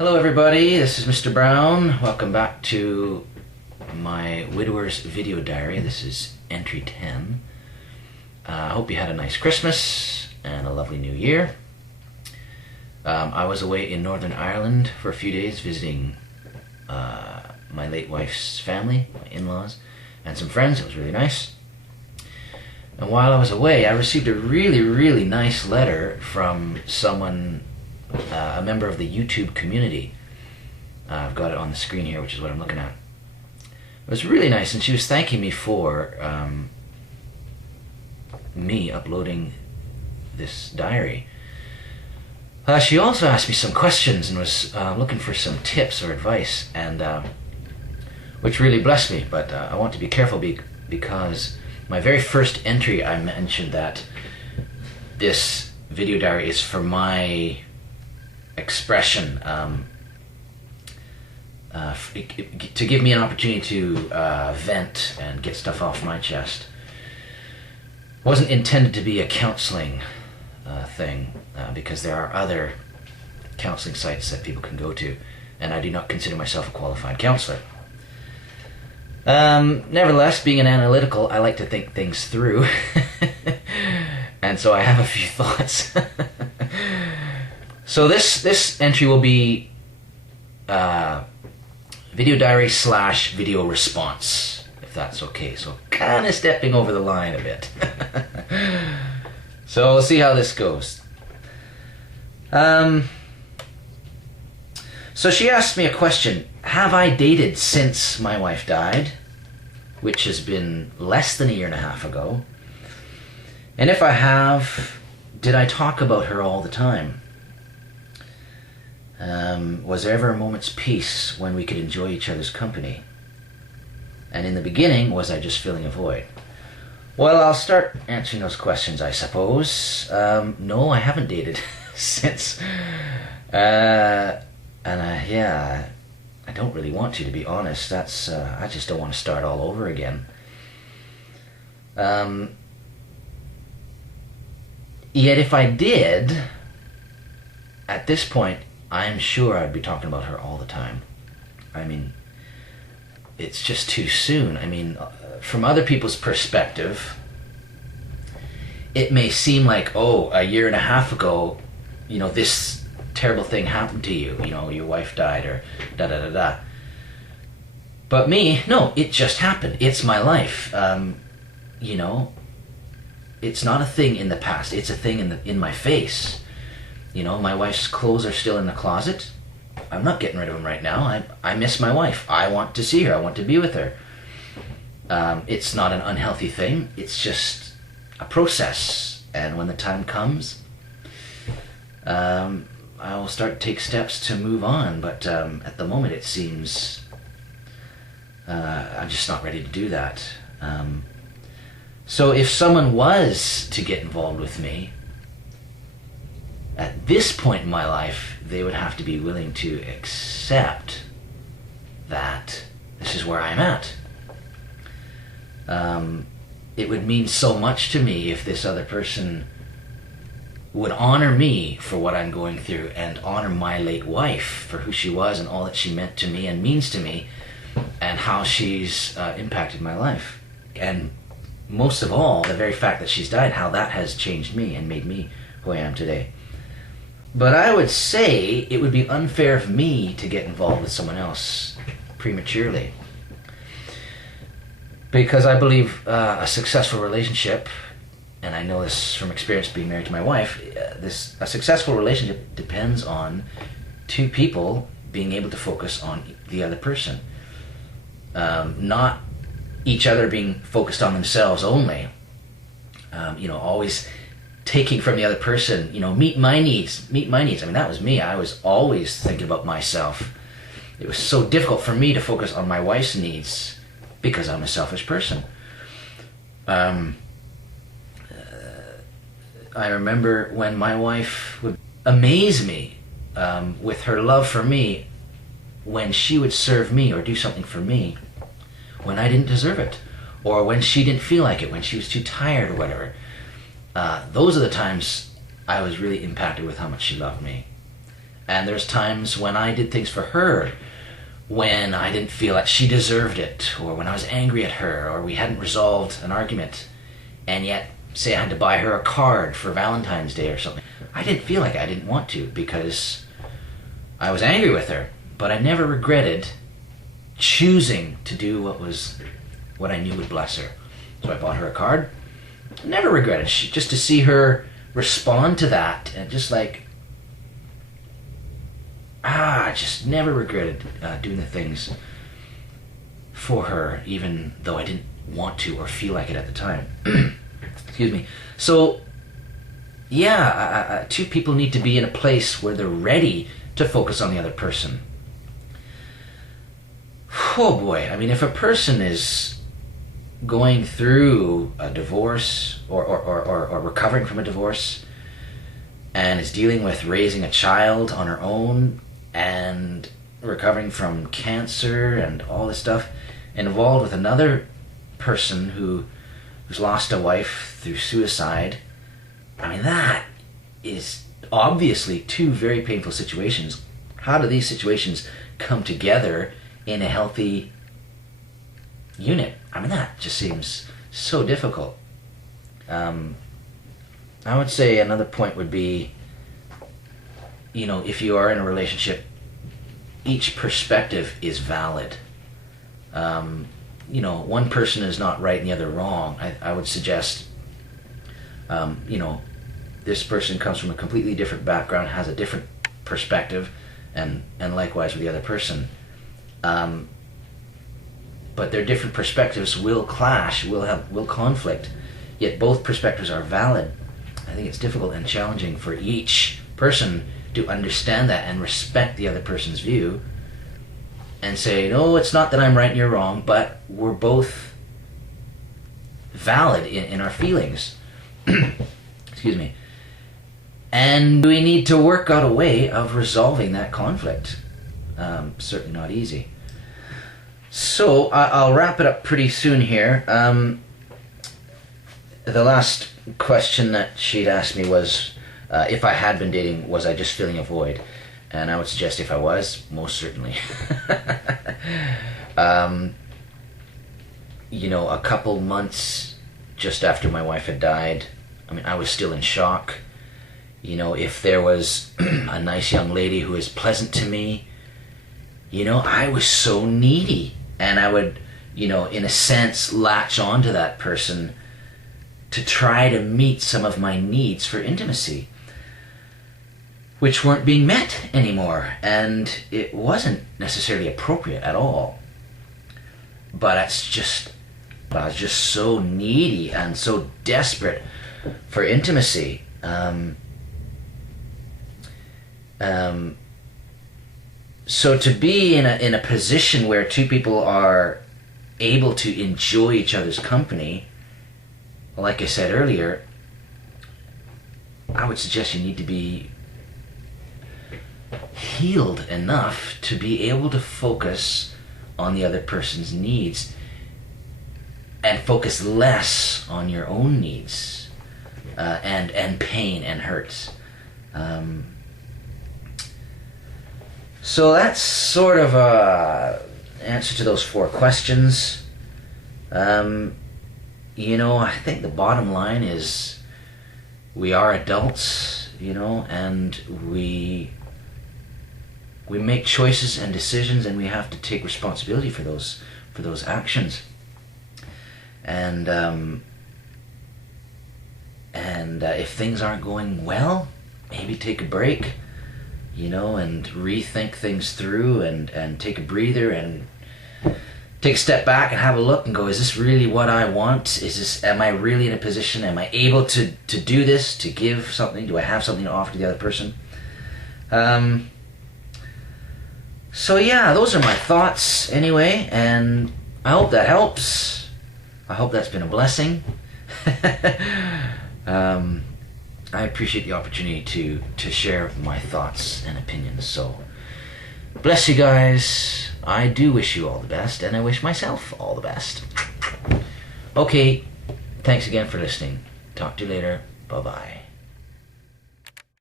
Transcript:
Hello everybody, this is Mr. Brown. Welcome back to my widower's video diary. This is entry 10. I hope you had a nice Christmas and a lovely New Year. I was away in Northern Ireland for a few days visiting my late wife's family, my in-laws, and some friends. It was really nice. And while I was away, I received a really nice letter from someone, a member of the YouTube community. I've got it on the screen here, which is what I'm looking at. It was really nice, and she was thanking me for me uploading this diary. She also asked me some questions and was looking for some tips or advice, and which really blessed me, but I want to be careful because my very first entry I mentioned that this video diary is for my expression, to give me an opportunity to vent and get stuff off my chest. It wasn't intended to be a counseling thing, because there are other counseling sites that people can go to, and I do not consider myself a qualified counselor. Nevertheless, being an analytical, I like to think things through, and so I have a few thoughts. So this entry will be video diary / video response, if that's okay. So kind of stepping over the line a bit. So we'll see how this goes. So she asked me a question: have I dated since my wife died, which has been less than a year and a half ago? And if I have, did I talk about her all the time? Was there ever a moment's peace when we could enjoy each other's company? And in the beginning, was I just filling a void? Well, I'll start answering those questions, I suppose. No, I haven't dated since. Yeah, I don't really want to be honest. I just don't want to start all over again. Yet if I did, at this point, I'm sure I'd be talking about her all the time. I mean, it's just too soon. I mean, from other people's perspective, it may seem like, oh, a year and a half ago, this terrible thing happened to you, your wife died, or da-da-da-da. But me, no, it just happened. It's my life. It's not a thing in the past. It's a thing in my face. My wife's clothes are still in the closet. I'm not getting rid of them right now. I miss my wife. I want to see her. I want to be with her. It's not an unhealthy thing. It's just a process. And when the time comes, I will start to take steps to move on. But at the moment, it seems I'm just not ready to do that. So if someone was to get involved with me, at this point in my life, they would have to be willing to accept that this is where I'm at. It would mean so much to me if this other person would honor me for what I'm going through and honor my late wife for who she was and all that she meant to me and means to me and how she's impacted my life. And most of all, the very fact that she's died, how that has changed me and made me who I am today. But I would say it would be unfair of me to get involved with someone else prematurely. Because I believe a successful relationship, and I know this from experience being married to my wife, a successful relationship depends on two people being able to focus on the other person. Not each other being focused on themselves only. Always taking from the other person, meet my needs. I mean, that was me. I was always thinking about myself. It was so difficult for me to focus on my wife's needs because I'm a selfish person. I remember when my wife would amaze me with her love for me when she would serve me or do something for me when I didn't deserve it, or when she didn't feel like it, when she was too tired or whatever. Those are the times I was really impacted with how much she loved me. And there's times when I did things for her when I didn't feel that she deserved it, or when I was angry at her, or we hadn't resolved an argument. And yet, say I had to buy her a card for Valentine's Day or something. I didn't feel like I didn't want to because I was angry with her. But I never regretted choosing to do what I knew would bless her. So I bought her a card. Never regretted. Just to see her respond to that, and just like, I just never regretted doing the things for her, even though I didn't want to or feel like it at the time. Excuse me. So, yeah, two people need to be in a place where they're ready to focus on the other person. Oh boy, I mean, if a person is going through a divorce or recovering from a divorce and is dealing with raising a child on her own and recovering from cancer and all this stuff, involved with another person who's lost a wife through suicide, I mean, that is obviously two very painful situations. How do these situations come together in a healthy unit? I mean, that just seems so difficult. I would say another point would be, if you are in a relationship, each perspective is valid. One person is not right and the other wrong. I would suggest, this person comes from a completely different background, has a different perspective, and likewise with the other person. But their different perspectives will clash, will conflict, yet both perspectives are valid. I think it's difficult and challenging for each person to understand that and respect the other person's view and say, no, it's not that I'm right and you're wrong, but we're both valid in our feelings. Excuse me. And we need to work out a way of resolving that conflict. Certainly not easy. So I'll wrap it up pretty soon here. The last question that she'd asked me was, if I had been dating, was I just filling a void? And I would suggest if I was, most certainly. A couple months just after my wife had died, I mean, I was still in shock. If there was a nice young lady who was pleasant to me, I was so needy. And I would, in a sense, latch onto that person to try to meet some of my needs for intimacy, which weren't being met anymore. And it wasn't necessarily appropriate at all. But I was just so needy and so desperate for intimacy. So to be in a position where two people are able to enjoy each other's company, like I said earlier, I would suggest you need to be healed enough to be able to focus on the other person's needs and focus less on your own needs and pain and hurts. So that's sort of a answer to those 4 questions. I think the bottom line is we are adults, and we make choices and decisions, and we have to take responsibility for those actions. And if things aren't going well, maybe take a break, and rethink things through and take a breather and take a step back and have a look and go, is this really what I want? Am I really in a position? Am I able to do this, to give something? Do I have something to offer to the other person? So yeah, those are my thoughts anyway, and I hope that helps. I hope that's been a blessing. I appreciate the opportunity to share my thoughts and opinions. So, bless you guys. I do wish you all the best, and I wish myself all the best. Okay, thanks again for listening. Talk to you later. Bye-bye.